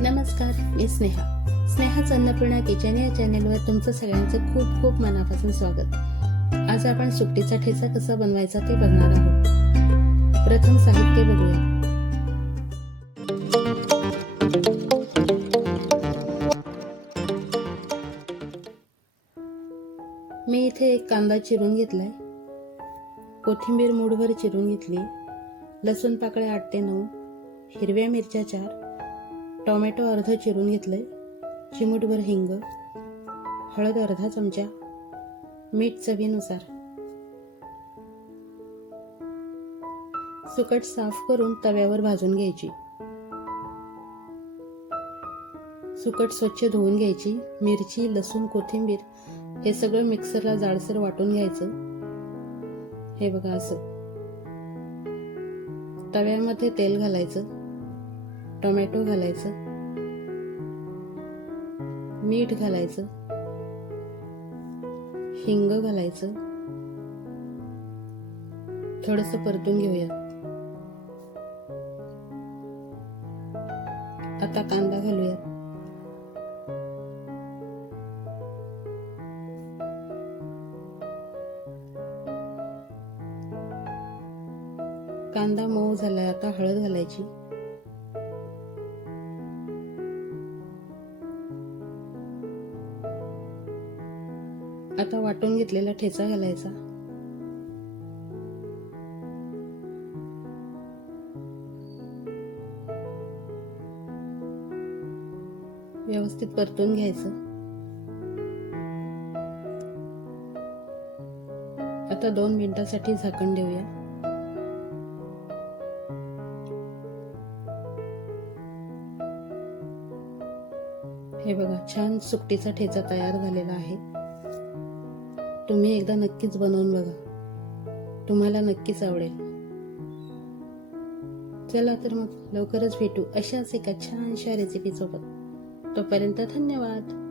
नमस्कार मी स्नेहा. स्नेहाच अन्नपूर्णा किचन या चॅनेलवर तुमचं सगळ्यांचं खूप खूप मनापासून स्वागत. आज आपण सुट्टीचा ठेचा कसा बनवायचा ते बघणार आहोत. प्रथम साहित्य बघूया. मी इथे एक कांदा चिरून घेतलाय. कोथिंबीर मूठभर चिरून घेतली. लसूण पाकळे आठ ते नऊ. हिरव्या मिरच्या चार. टोमॅटो अर्ध चिरून घेतलं आहे चिमूटभर हिंग हळद अर्धा चमचा मीठ चवीनुसार. सुकट साफ करून तव्यावर भाजून घ्यायची. सुकट स्वच्छ धुवून घ्यायची. मिरची लसूण कोथिंबीर हे सगळं मिक्सरला जाडसर वाटून घ्यायचं. हे बघा असं. तव्यामध्ये तेल घालायचं. टोमॅटो घालायचं. मीठ घालायचं. हिंग घालायचं. थोडस परतून घेऊया. आता कांदा घालूयात कांदा मऊ झालाय आता हळद घालायची. आता वाटून घेतलेला ठेचा घालायचा. व्यवस्थित परतून घ्यायचं. आता दोन मिनिटासाठी झाकण देऊया. हे बघा छान सुकटीचा ठेचा तयार झालेला आहे. तुम्ही एकदा नक्कीच बनवून बघा. तुम्हाला नक्कीच आवडेल. चला तर मग लवकरच भेटू अशाच एका छानशा रेसिपीसोबत तोपर्यंत धन्यवाद.